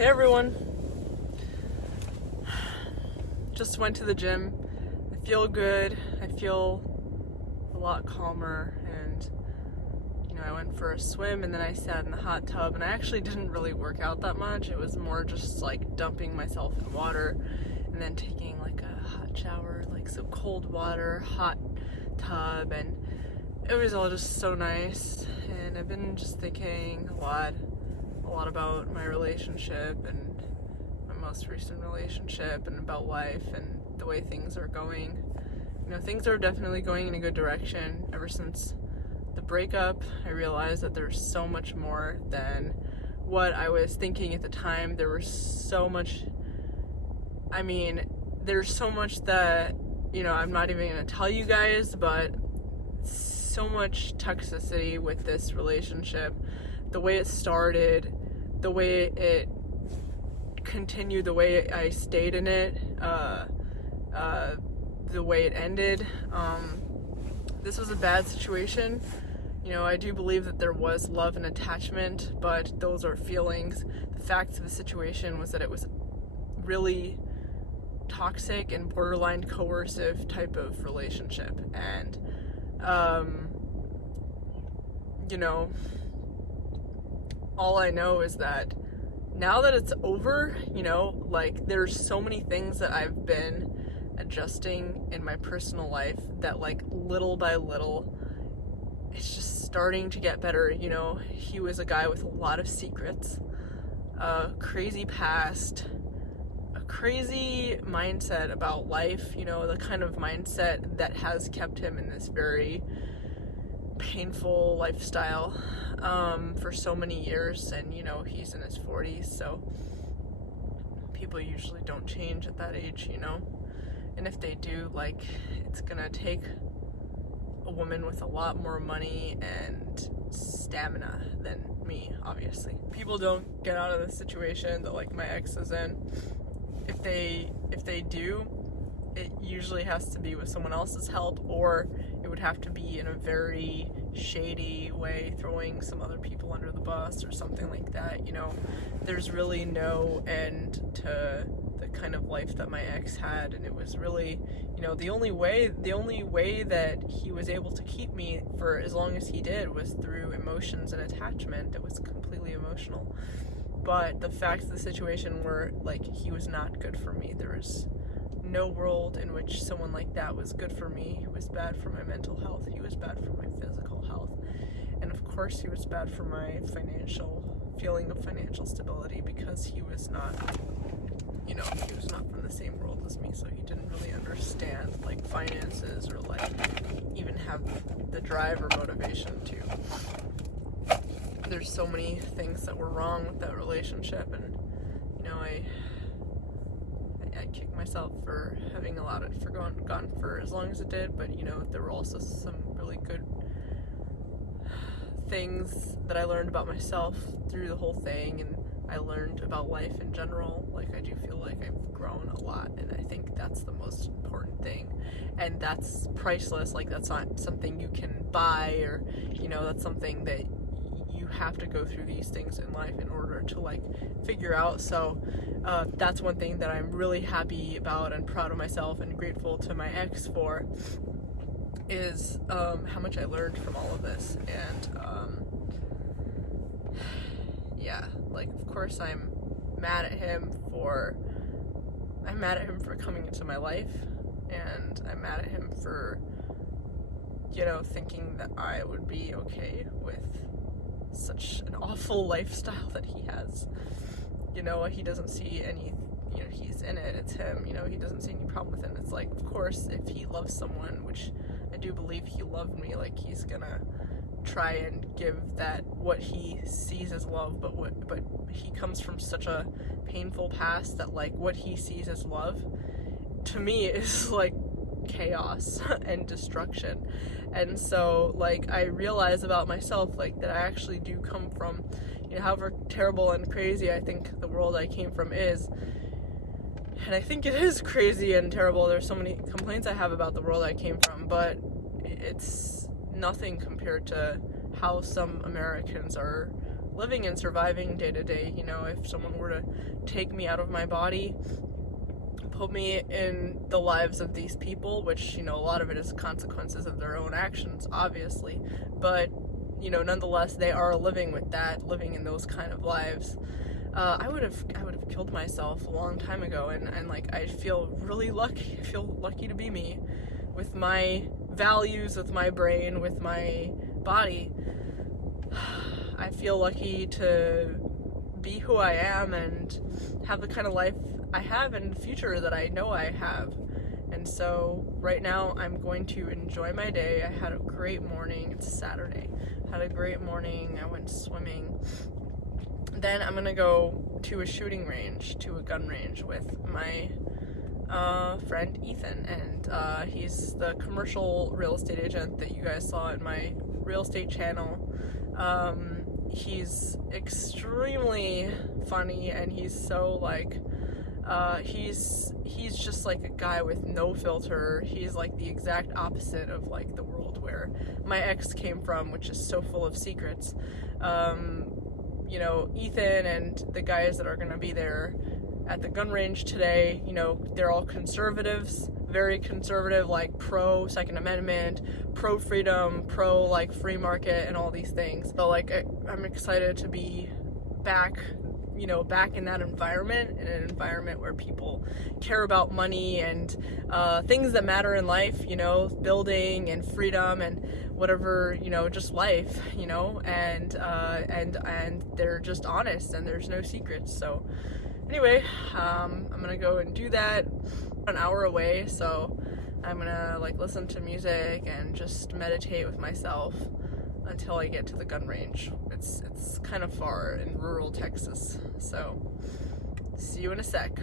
Hey everyone. Just went to the gym. I feel good. I feel a lot calmer, and I went for a swim and then I sat in the hot tub, and I actually didn't really work out that much. It was more just like dumping myself in water and then taking like a hot shower, like some cold water, hot tub, and it was all just so nice. And I've been just thinking a lot about my relationship and my most recent relationship, and about life and the way things are going. Things are definitely going in a good direction. Ever since the breakup, I realized that there's so much more than what I was thinking at the time. There's so much that, I'm not even going to tell you guys, but so much toxicity with this relationship. The way it started, the way it continued, the way I stayed in it, the way it ended. This was a bad situation. I do believe that there was love and attachment, but those are feelings. The facts of the situation was that it was really toxic and borderline coercive type of relationship. And, all I know is that now that it's over, there's so many things that I've been adjusting in my personal life that, little by little, it's just starting to get better. He was a guy with a lot of secrets, a crazy past, a crazy mindset about life, the kind of mindset that has kept him in this very painful lifestyle for so many years. And he's in his 40s, so people usually don't change at that age, and if they do, it's gonna take a woman with a lot more money and stamina than me, obviously. People don't get out of the situation that my ex is in. If they do, it usually has to be with someone else's help, or it would have to be in a very shady way, throwing some other people under the bus or something like that. There's really no end to the kind of life that my ex had, and it was really, the only way that he was able to keep me for as long as he did was through emotions and attachment. It was completely emotional. But the facts of the situation were, he was not good for me. There was no world in which someone like that was good for me. He was bad for my mental health. He was bad for my physical health. And of course he was bad for my feeling of financial stability, because he was not, he was not from the same world as me, so he didn't really understand, finances, or, even have the drive or motivation to. There's so many things that were wrong with that relationship, and, I kick myself for having allowed it for gone for as long as it did, but, there were also some really good things that I learned about myself through the whole thing, and I learned about life in general. I do feel like I've grown a lot, and I think that's the most important thing, and that's priceless. That's not something you can buy, or, that's something that you have to go through these things in life in order to figure out. So that's one thing that I'm really happy about and proud of myself and grateful to my ex for, is how much I learned from all of this. And of course I'm mad at him for coming into my life, and I'm mad at him for thinking that I would be okay with such an awful lifestyle that he has. He doesn't see any, he's in it, it's him, he doesn't see any problem with it. It's of course, if he loves someone, which I do believe he loved me, he's gonna try and give that what he sees as love, but he comes from such a painful past that what he sees as love to me is chaos and destruction. And so I realize about myself that I actually do come from, however terrible and crazy I think the world I came from is, and I think it is crazy and terrible. There's so many complaints I have about the world I came from, but it's nothing compared to how some Americans are living and surviving day to day. You know, if someone were to take me out of my body, put me in the lives of these people, which, you know, a lot of it is consequences of their own actions, obviously, but, you know, nonetheless, they are living with that, living in those kind of lives. I would have killed myself a long time ago, and like, I feel really lucky. I feel lucky to be me, with my values, with my brain, with my body. I feel lucky to be who I am and have the kind of life I have in the future that I know I have. And so right now I'm going to enjoy my day. I had a great morning. It's Saturday. Had a great morning. I went swimming. Then I'm gonna go to a shooting range, to a gun range with my friend Ethan, and he's the commercial real estate agent that you guys saw in my real estate channel. He's extremely funny, and he's so like, he's just like a guy with no filter. He's like the exact opposite of like the world where my ex came from, which is so full of secrets. You know, Ethan and the guys that are gonna be there at the gun range today, you know, they're all conservatives, very conservative, like pro Second Amendment, pro freedom, pro like free market and all these things. So like, I'm excited to be back, you know, back in that environment, in an environment where people care about money and things that matter in life, you know, building and freedom and whatever, you know, just life, you know, and they're just honest and there's no secrets. So anyway, I'm gonna go and do that. An hour away, so I'm gonna like listen to music and just meditate with myself until I get to the gun range. It's kind of far in rural Texas, so see you in a sec.